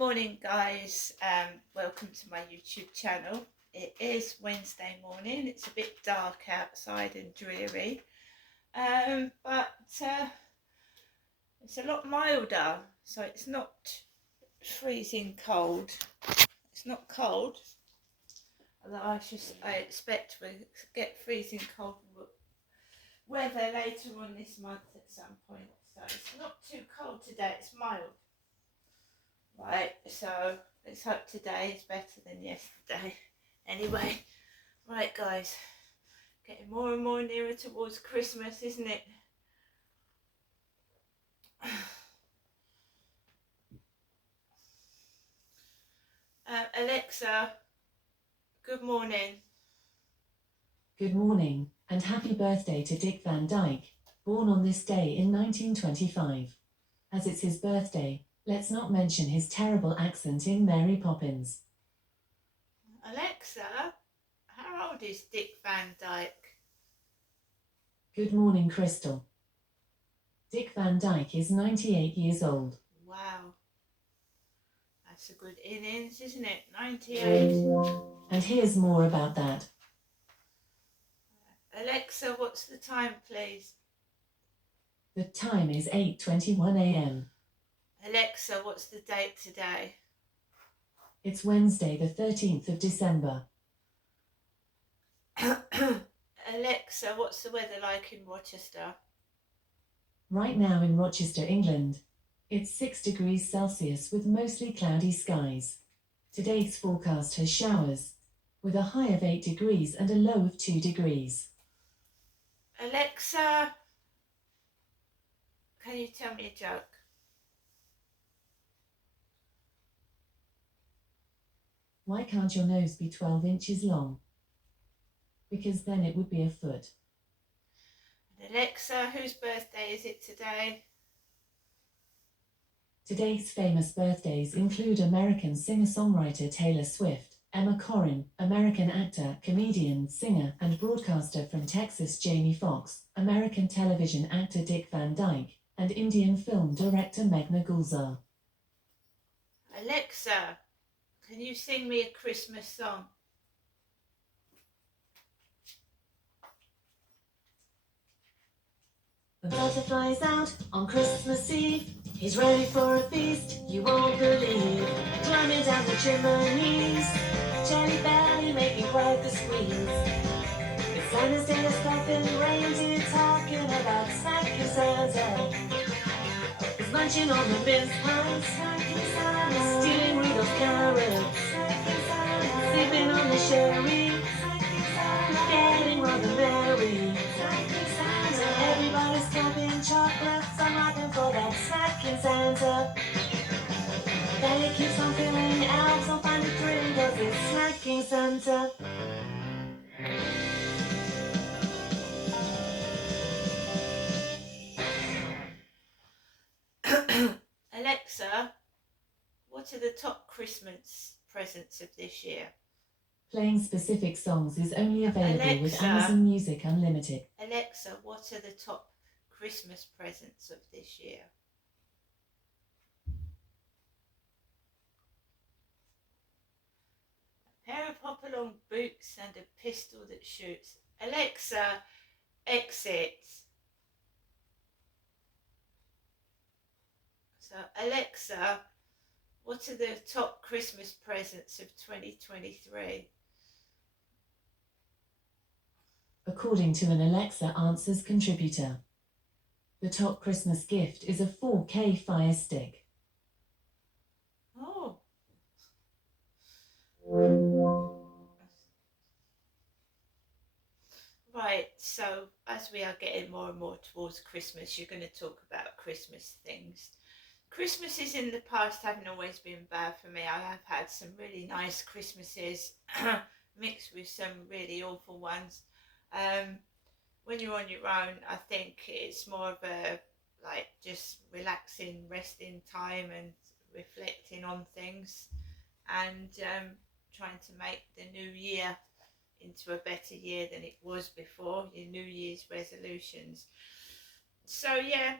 morning, guys. Welcome to my YouTube channel. It is Wednesday morning. It's a bit dark outside and dreary, but it's a lot milder, so it's not freezing cold. It's not cold, although I expect we'll get freezing cold weather later on this month at some point. So it's not too cold today. It's mild. Right, so let's hope today is better than yesterday. Anyway, right guys, getting more and more nearer towards Christmas, isn't it? Alexa, good morning. Good morning, and happy birthday to Dick Van Dyke, born on this day in 1925. As it's his birthday, let's not mention his terrible accent in Mary Poppins. Alexa, how old is Dick Van Dyke? Good morning, Crystal. Dick Van Dyke is 98 years old. Wow. That's a good innings, isn't it? 98. And here's more about that. Alexa, what's the time, please? The time is 8:21 a.m. Alexa, what's the date today? It's Wednesday, the 13th of December. Alexa, what's the weather like in Rochester? Right now in Rochester, England, it's 6 degrees Celsius with mostly cloudy skies. Today's forecast has showers, with a high of 8 degrees and a low of 2 degrees. Alexa, can you tell me a joke? Why can't your nose be 12 inches long? Because then it would be a foot. Alexa, whose birthday is it today? Today's famous birthdays include American singer-songwriter Taylor Swift, Emma Corrin, American actor, comedian, singer, and broadcaster from Texas Jamie Foxx, American television actor Dick Van Dyke, and Indian film director Meghna Gulzar. Alexa, can you sing me a Christmas song? The butterfly's out on Christmas Eve. He's ready for a feast you won't believe. Climbing down the chimneys, Jelly Belly making quite the squeeze. It's Santa's day of stuffing reindeer, talking about snacking Santa. He's munching on the mince pies, snacking Santa. Stealing Rudolph's carrots, snacking Santa. Sipping on the sherry, snacking Santa. Getting rather merry, snacking Santa. Everybody's clapping chocolates, I'm rapping for that snacking Santa. Belly keeps on filling, elves will find it thrilling, cause it's snacking Santa. Alexa, what are the top Christmas presents of this year? Playing specific songs is only available with Alexa. Amazon Music Unlimited. Alexa, what are the top Christmas presents of this year? A pair of hop-along boots and a pistol that shoots. Alexa, exit. So, Alexa, what are the top Christmas presents of 2023? According to an Alexa Answers contributor, the top Christmas gift is a 4K Fire Stick. Oh. Right, so as we are getting more and more towards Christmas, you're going to talk about Christmas things. Christmases in the past haven't always been bad for me. I have had some really nice Christmases mixed with some really awful ones. When you're on your own, I think it's more of a just relaxing, resting time and reflecting on things and trying to make the new year into a better year than it was before, your New Year's resolutions. So yeah,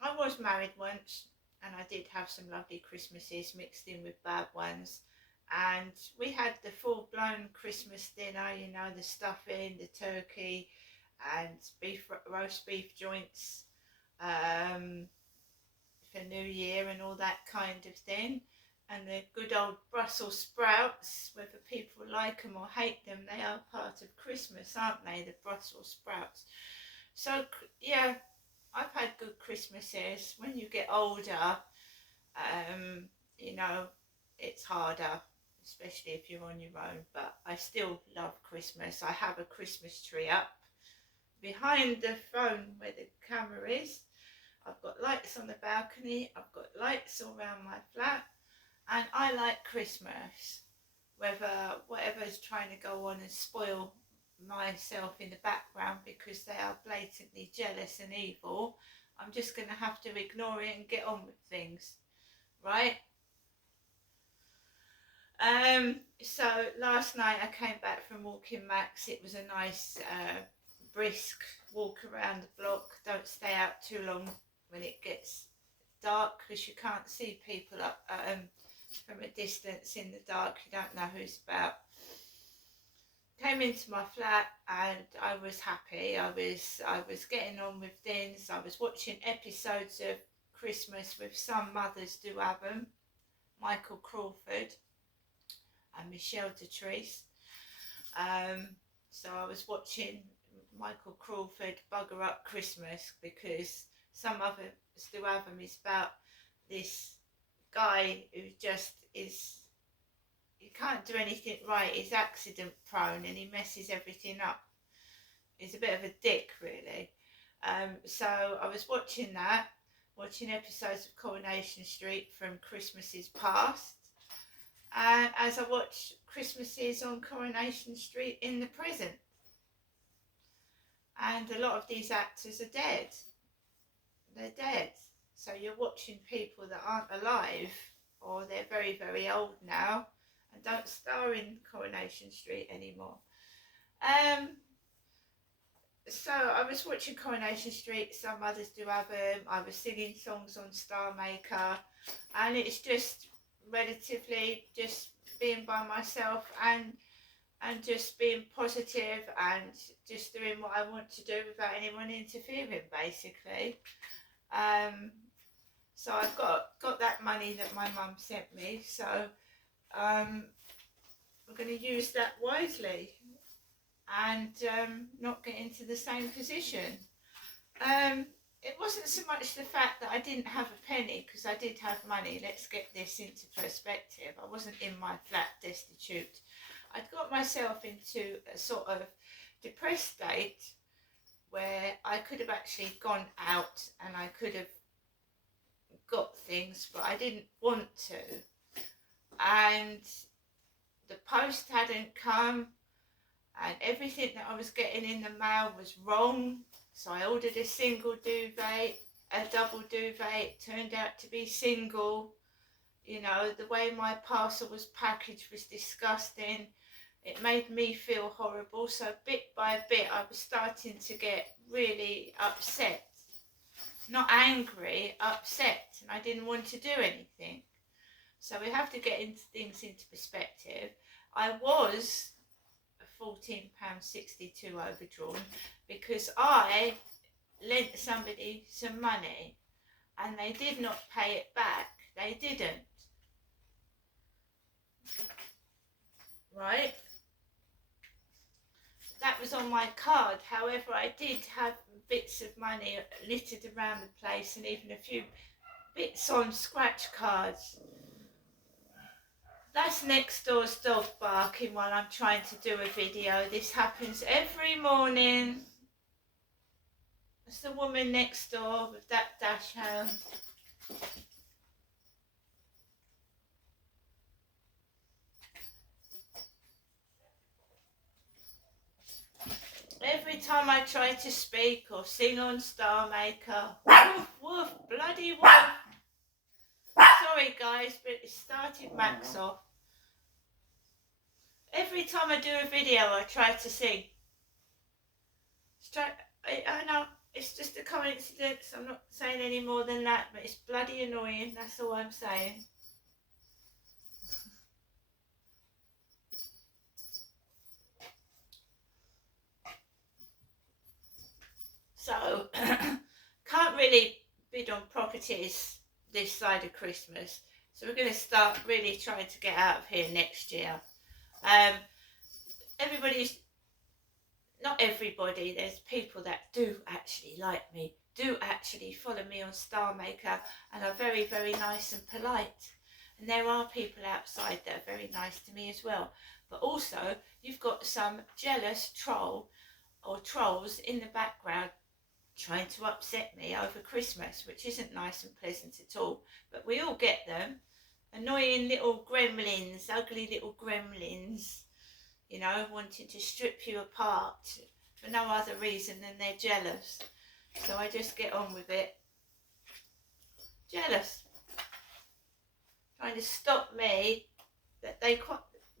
I was married once and I did have some lovely Christmases mixed in with bad ones. And we had the full-blown Christmas dinner, you know, the stuffing, the turkey, and roast beef joints for New Year and all that kind of thing. And the good old Brussels sprouts, whether people like them or hate them, they are part of Christmas, aren't they, the Brussels sprouts? So, yeah, I've had good Christmases. When you get older, you know, it's harder, especially if you're on your own, but I still love Christmas. I have a Christmas tree up behind the phone where the camera is. I've got lights on the balcony, I've got lights all around my flat, and I like Christmas. Whatever's trying to go on and spoil myself in the background because they are blatantly jealous and evil, I'm just going to have to ignore it and get on with things, right? So last night I came back from walking Max. It was a nice brisk walk around the block. Don't stay out too long when it gets dark because you can't see people up from a distance in the dark. You don't know who's about. Came into my flat and I was happy. I was getting on with things. I was watching episodes of Christmas with Some Mothers Do Have 'Em, Michael Crawford and Michelle Detrice. So I was watching Michael Crawford bugger up Christmas because Some Others Do Have 'Em is about this guy who just is, he can't do anything right. He's accident prone and he messes everything up. He's a bit of a dick, really. So I was watching episodes of Coronation Street from Christmases past, and as I watched Christmases on Coronation Street in the present. And a lot of these actors are dead. They're dead. So you're watching people that aren't alive, or they're very, very old now and don't star in Coronation Street anymore. So I was watching Coronation Street, Some Others Do Have 'Em. I was singing songs on Star Maker, and it's just relatively just being by myself and just being positive and just doing what I want to do without anyone interfering, basically. So I've got that money that my mum sent me, so I'm going to use that wisely and not get into the same position. It wasn't so much the fact that I didn't have a penny, because I did have money. Let's get this into perspective. I wasn't in my flat destitute. I'd got myself into a sort of depressed state where I could have actually gone out and I could have got things, but I didn't want to. And the post hadn't come, and everything that I was getting in the mail was wrong. So I ordered a single duvet, a double duvet. It turned out to be single. You know, the way my parcel was packaged was disgusting. It made me feel horrible. So bit by bit, I was starting to get really upset. Not angry, upset. And I didn't want to do anything. So we have to get things into perspective. I was £14.62 overdrawn because I lent somebody some money and they did not pay it back. They didn't. Right? That was on my card. However, I did have bits of money littered around the place and even a few bits on scratch cards. That's next door's dog barking while I'm trying to do a video. This happens every morning. It's the woman next door with that dash hound. Every time I try to speak or sing on Star Maker, woof, woof, bloody woof. Sorry guys, but it started Max off. Every time I do a video, I try to sing. I know, It's just a coincidence. I'm not saying any more than that, but it's bloody annoying. That's all I'm saying. So, can't really bid on properties this side of Christmas. So we're going to start really trying to get out of here next year. Everybody's, not everybody, there's people that do actually like me, do actually follow me on Star Maker and are very, very nice and polite. And there are people outside that are very nice to me as well. But also, you've got some jealous troll or trolls in the background trying to upset me over Christmas, which isn't nice and pleasant at all. But we all get them. Annoying little gremlins, ugly little gremlins, you know, wanting to strip you apart for no other reason than they're jealous. So I just get on with it. Jealous. Trying to stop me, that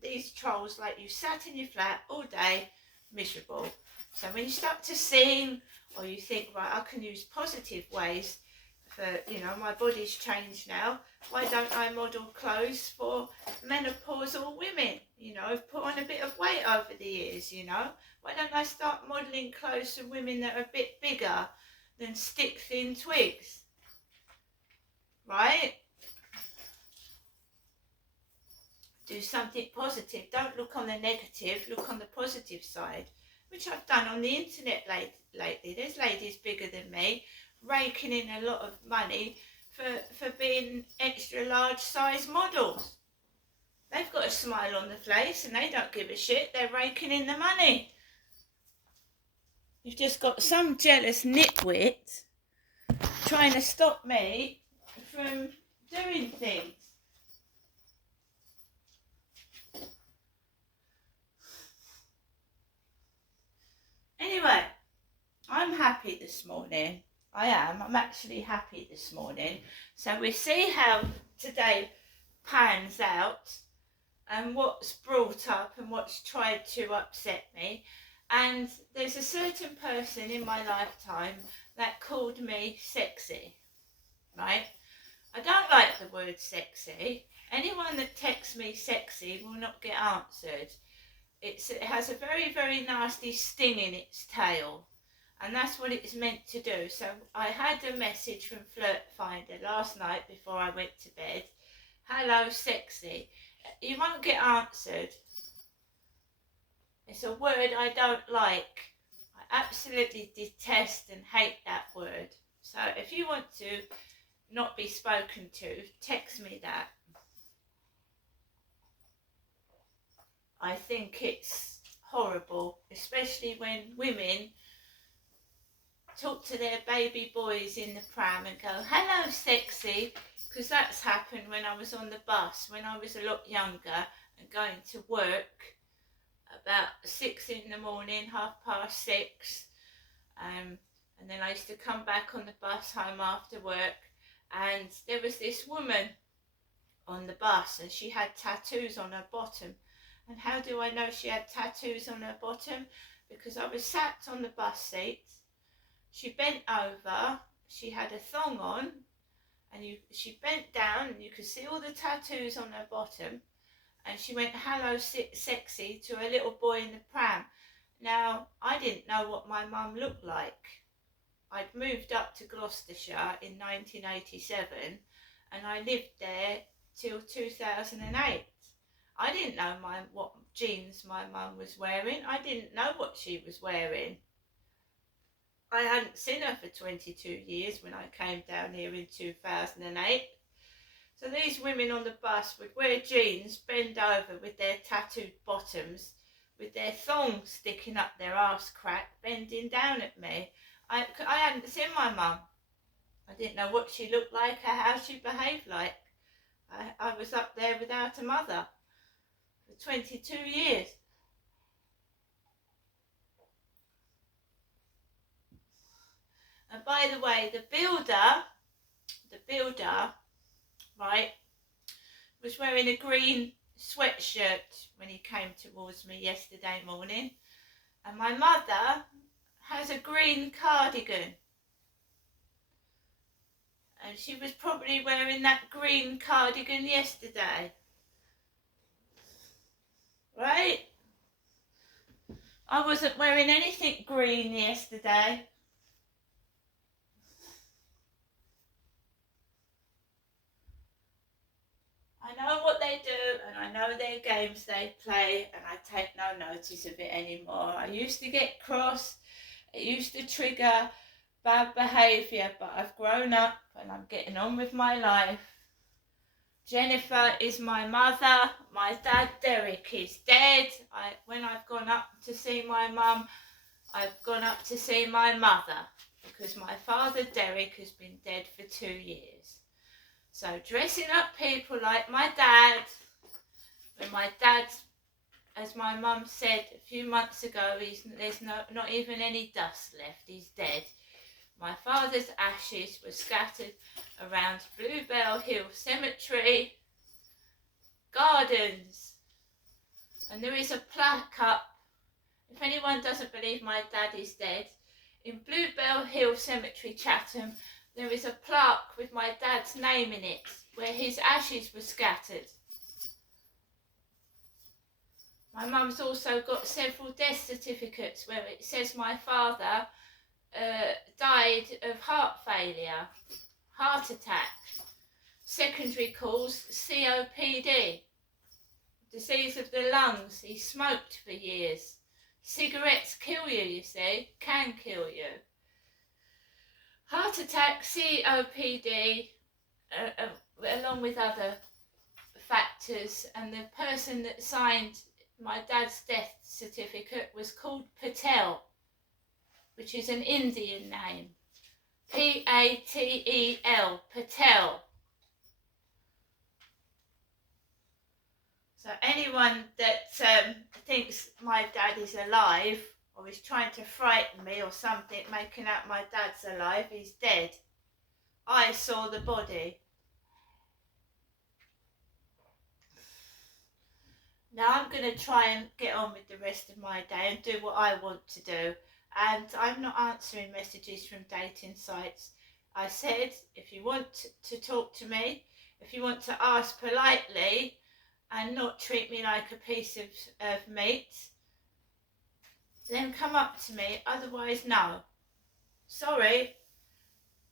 these trolls like you sat in your flat all day, miserable. So when you start to sing, or you think, right, I can use positive ways for, you know, my body's changed now. Why don't I model clothes for menopausal women? You know, I've put on a bit of weight over the years, you know. Why don't I start modelling clothes for women that are a bit bigger than stick-thin twigs? Right? Do something positive. Don't look on the negative, look on the positive side, which I've done on the internet lately. There's ladies bigger than me raking in a lot of money for being extra large size models. They've got a smile on the face and they don't give a shit. They're raking in the money. You've just got some jealous nitwit trying to stop me from doing things. Anyway, I'm happy this morning. I am. I'm actually happy this morning. So we see how today pans out and what's brought up and what's tried to upset me. And there's a certain person in my lifetime that called me sexy, right? I don't like the word sexy. Anyone that texts me sexy will not get answered. It has a very, very nasty sting in its tail. And that's what it's meant to do. So I had a message from Flirt Finder last night before I went to bed. Hello, sexy. You won't get answered. It's a word I don't like. I absolutely detest and hate that word. So if you want to not be spoken to, text me that. I think it's horrible, especially when women talk to their baby boys in the pram and go, hello, sexy, because that's happened when I was on the bus, when I was a lot younger and going to work about 6 in the morning, 6:30. And then I used to come back on the bus home after work, and there was this woman on the bus and she had tattoos on her bottom. And how do I know she had tattoos on her bottom? Because I was sat on the bus seat. She bent over, she had a thong on, and she bent down and you could see all the tattoos on her bottom. And she went, hello, sexy, to a little boy in the pram. Now, I didn't know what my mum looked like. I'd moved up to Gloucestershire in 1987 and I lived there till 2008. I didn't know what jeans my mum was wearing. I didn't know what she was wearing. I hadn't seen her for 22 years when I came down here in 2008. So these women on the bus would wear jeans, bend over with their tattooed bottoms, with their thongs sticking up their arse crack, bending down at me. I hadn't seen my mum. I didn't know what she looked like or how she behaved like. I was up there without a mother for 22 years. And by the way, the builder, right, was wearing a green sweatshirt when he came towards me yesterday morning. And my mother has a green cardigan. And she was probably wearing that green cardigan yesterday. Right? I wasn't wearing anything green yesterday. I know what they do and I know their games they play, and I take no notice of it anymore. I used to get cross, it used to trigger bad behaviour, but I've grown up and I'm getting on with my life. Jennifer is my mother. My dad Derek is dead. When I've gone up to see my mum, I've gone up to see my mother, because my father Derek has been dead for 2 years. So dressing up people like my dad, when my dad, as my mum said a few months ago, there's not even any dust left, he's dead. My father's ashes were scattered around Bluebell Hill Cemetery gardens, and there is a plaque up, if anyone doesn't believe my dad is dead, in Bluebell Hill Cemetery, Chatham, there is a plaque with my dad's name in it, where his ashes were scattered. My mum's also got several death certificates where it says my father died of heart failure, heart attack, secondary cause COPD, disease of the lungs. He smoked for years. Cigarettes kill you, you see, can kill you. Heart attack, COPD, along with other factors, and the person that signed my dad's death certificate was called Patel, which is an Indian name. Patel, Patel. So anyone that thinks my dad is alive, or is trying to frighten me or something, making out my dad's alive, he's dead. I saw the body. Now I'm going to try and get on with the rest of my day and do what I want to do. And I'm not answering messages from dating sites. I said, if you want to talk to me, if you want to ask politely and not treat me like a piece of meat, then come up to me. Otherwise, no. Sorry.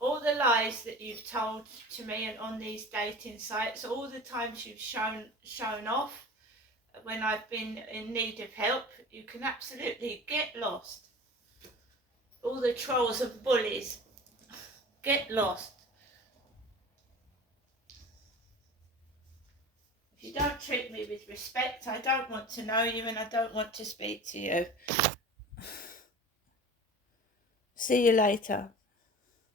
All the lies that you've told to me and on these dating sites, all the times you've shown off when I've been in need of help, you can absolutely get lost. All the trolls and bullies, get lost. If you don't treat me with respect, I don't want to know you and I don't want to speak to you. See you later.